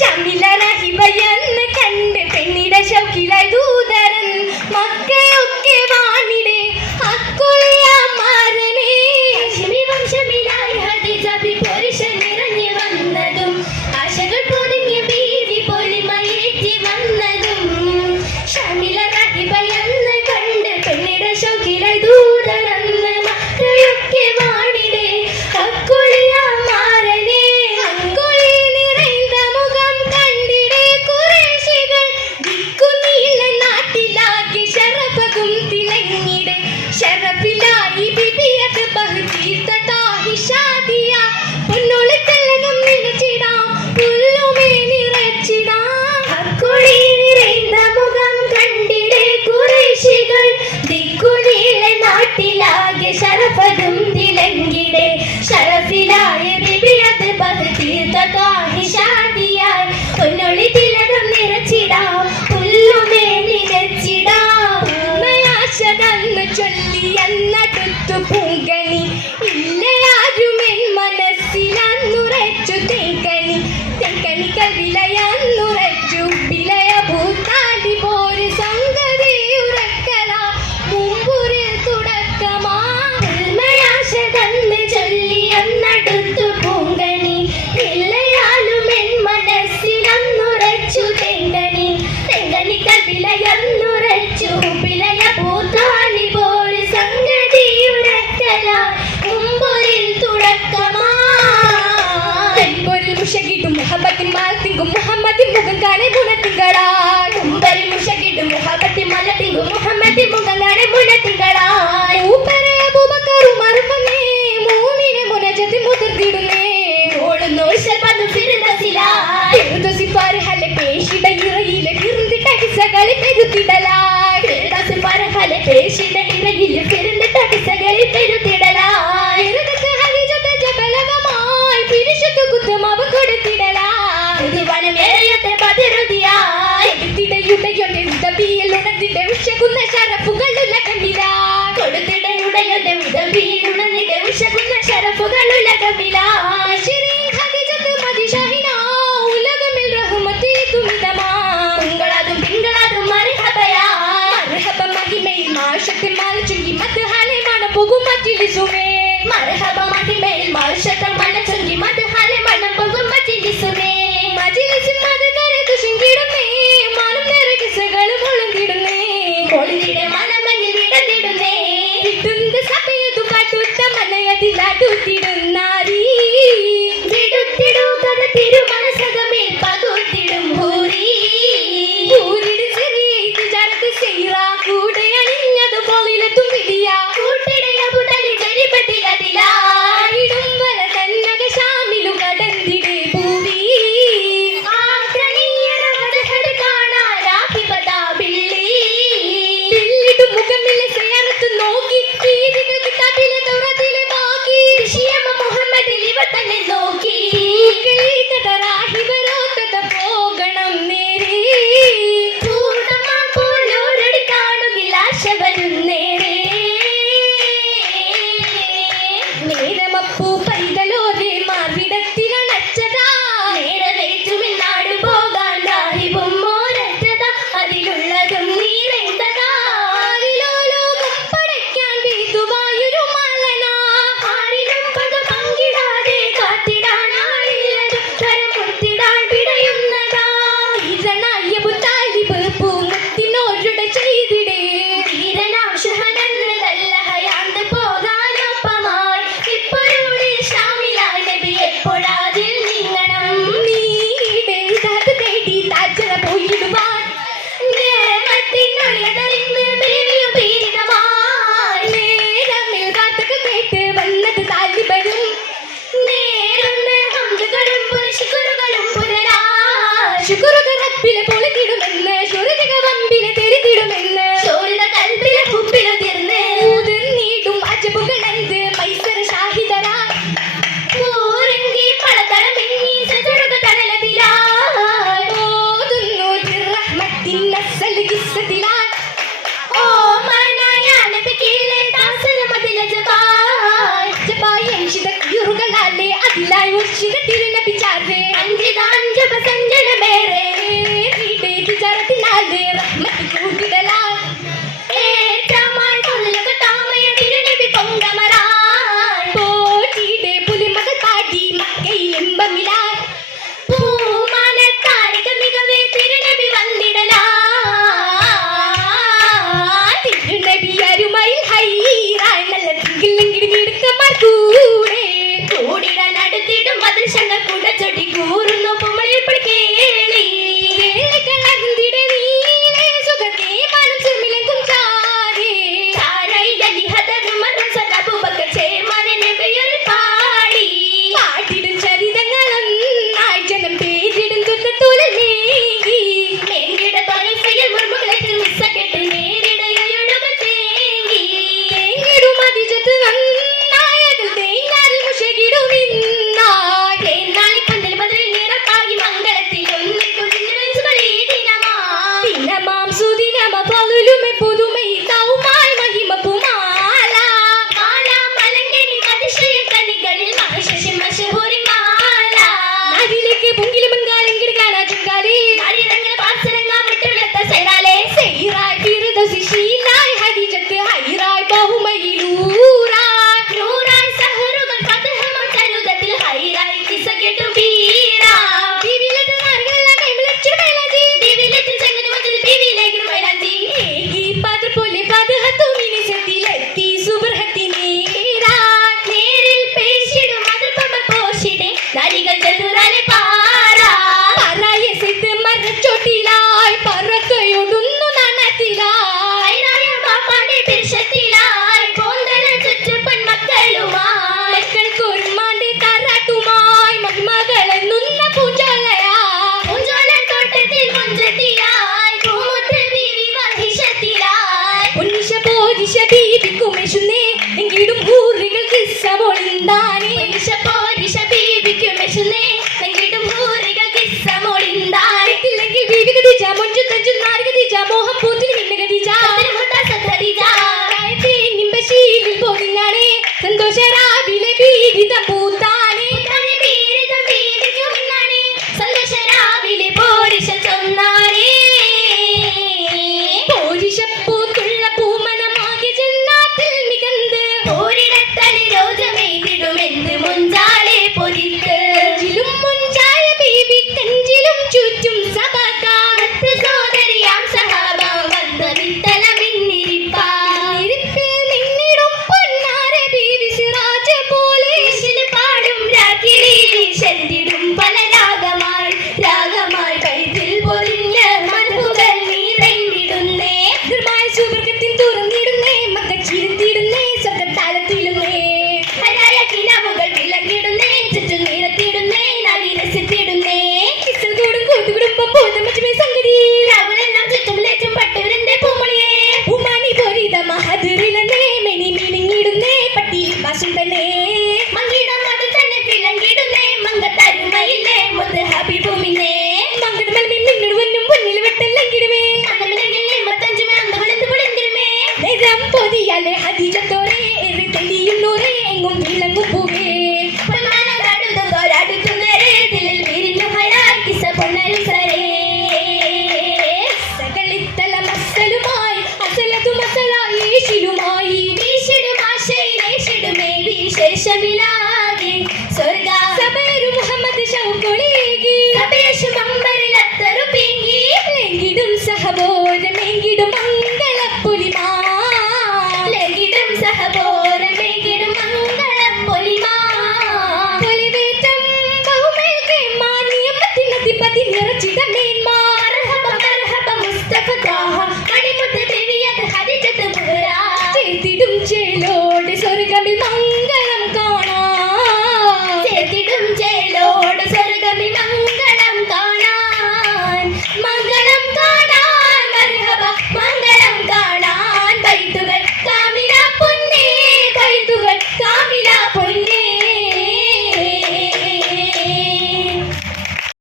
ഷമില റഹിബയെന്ന് കണ്ട് പെണ്ണിടെ ഷൗക്കിലായി ദൂതരൻ മക്കയൊക്കെ വാണിടെ അക്കുള്ള മാരനെ വംശമിലായി ഹദീജ പുരുഷ നിറഞ്ഞു വന്നതും ആശകൾ പൊതിഞ്ഞ ബീവി പൊലിമയേറ്റി വന്നതും ഷമില റഹിബയെന്ന് കണ്ട് പെണ്ണിടെ ഷൗക്കിലായി ദൂതരൻ മക്കയൊക്കെ വാണിടെ അക്കുള്ള മാരനെ അക്കുളി നിറൈந்த മുഖം കണ്ടിടെ കുറേശികൾ ദിക്കുനീള നാട്ടിലാകെ ശരഫകും തിളങ്ങിടെ ശരഫിലായി ബിബിയത് ബഹ്തീത്ത താഹി ഷാദിയ പൊന്നോളി തിലകം നിലച്ചിടാം പുല്ലുമേ നിറച്ചിടാം അക്കുളി നിറൈந்த മുഖം കണ്ടിടെ കുറേശികൾ ദിക്കുനീള നാട്ടിലാകെ ശരഫകും തിളങ്ങിടെ ശരഫിലായ ബിബിയത് ബഹ്തീത്ത താഹി ഷാദിയ പൊന്നോളി തിലകം നിറച്ചിടാം പുല്ലുമേ നിലച്ചിടാം ഉമ്മയാശതെന്ന് ചൊല്ലി എന്നടുത്തു പൂങ്കണി ഇല്ലയാരുമെൻ മനസ്സിലന്നുറച്ചു തേക്കണി തേക്കണിക്കൽ വിലയന്നുറച്ചു വിലയ ഭൂത്താലി പോര് സംഗതി ഉറക്കല മുമ്പുരിൽ തുടക്കമാ ഉമ്മയാശതെന്ന് ചൊല്ലി എന്നടുത്തു പൂങ്കണി ഇല്ലയാലുമെൻ മനസ്സിലന്നുറച്ചു തേങ്കണി തെങ്കണിക്കൽ വിലയന്നുറച്ചു വിലയ ഭൂത്താലി പോര് സംഗതി ഉറക്കല മുമ്പൊരിൽ തുടക്കമാ മുമ്പൊരിൽ മുഷകിടും മുഹബത്തിൻ മാലത്തിങ്കും മുഹമ്മദിൻ മുഖം കാണെ മുണത്തിങ്കളാ മുമ്പൊരിൽ മുഷകിടും മുഹബത്തിൻ മാലത്തിങ്കും മുഹമ്മദിൻ മുഖം കാണെ മുണത്തിങ്കളാ ഊപ്പരെ അബൂബക്കർ ഉമർ വന്നേ മൂമിനെ മുനജത്തിൽ മുതിർത്തിടുന്നേ ഓടുന്നു ശൽബന്നു ഫിർദൗസിലായി ഫിർദൗസി ഫർഹലെ പേശിട ഇറയിലെ ഫിർദിട്ട കിസ്സകളെ പെരുത്തിടലായി ഫിർദൗസി ഫർഹലെ പേശിട ഇറയിലെ ഫിർദിട്ട കിസ്സകളെ പെരുത്തിടലായി ഫിർദൗസി ഹദീജത്തെ ജബലകമായി പിരിശത്തു കുത്തമാവ് കൊടുത്തിടലായി പുതുവനം ഏറയത്തെ ബദറുദിയായി കൊടുത്തിടയുടയുടെ വിധപിയിൽ ഉണർത്തിടെ ഉഷകുന്ന ശരഫുകളുള്ള കമ്മിലായി കൊടുത്തിടയുടയുടെ വിധപിയിൽ ഉണർന്നിടെ ഉഷകുന്ന ശരഫുകളുള്ള കമ്മിലായി ശിരീൻ ഹദീജത്ത് മദിഷാഹിന ഉലകമിൽ റഹ്മത്തി തുമിതമാ ഉങ്ങളതും പിങ്ങളതും മർഹബയാ മഞ്ചു നാരി ഖദീജ മോഹം പൂത്തിന് മിന്ന ഖദീജ മുഹത്താസ ഖദീജ നിമ്പശീലിൽ പോതിങ്ങാണേ സന്തോഷ രാവിലെ ബീരിതം പൂത്താനേ ബീരിതം ബീരിക്കുന്നാണേ സന്തോഷ രാവിലെ പോരിശ ചൊന്നാനേ പോരിശപ്പൂത്തുള്ള പൂമനമാകെ ജന്നാത്തിൽ മികந்து ഓരിടത്തളി രോജമെയ്തിടുമെന്ന് മുഞ്ചാളെ പൊരിത്ത് ിലും മുഞ്ചായ ബീവി കഞ്ചിലും ചുറ്റും സഭകാത്ത് സോദരിയാം സഹാബ വന്ന വിത്തല മിന്നിരിപ്പാരിപ്പിൽ മിന്നിടും പൊന്നാരെ ബീവി സിറാജ പോലെ പാടും രാഗിരി ചെന്തിടും പല രാഗമായി കൈത്തിൽ പൊതിഞ്ഞ മധുകൾ നീറങ്ങിടുന്നേ നിർമായ സുവർഗത്തിൽ തുറന്നിടുന്നേ മക്കച്ചിരുത്തിടുന്നേ സ്വർഗത്താലത്തിടുന്നേ ഹരായ കിനാവുകൾ വിളങ്ങിടുന്നേ ചുറ്റും നീളത്തിടുന്നേ നാടിരസിത്തിടുന്നേ കിസൽ കൂടും കൂട്ടുകുടുംബം പോലും മറ്റുമേ സംഗതി രാവുലെല്ലാം ചുറ്റും ലേറ്റും പട്ടവരെന്റെ പൂമണിയെ ഉമാനി പോരിത മഹദുരിലെന്നേ മെനി മീനിങ്ങിടുന്നേ പട്ടി ഭാഷം തന്നെ മങ്ങിടം അത് തന്നെ വിളങ്ങിടുന്നേ മങ്ക തരുമയില്ലേ മുത്ത് ഹബീബും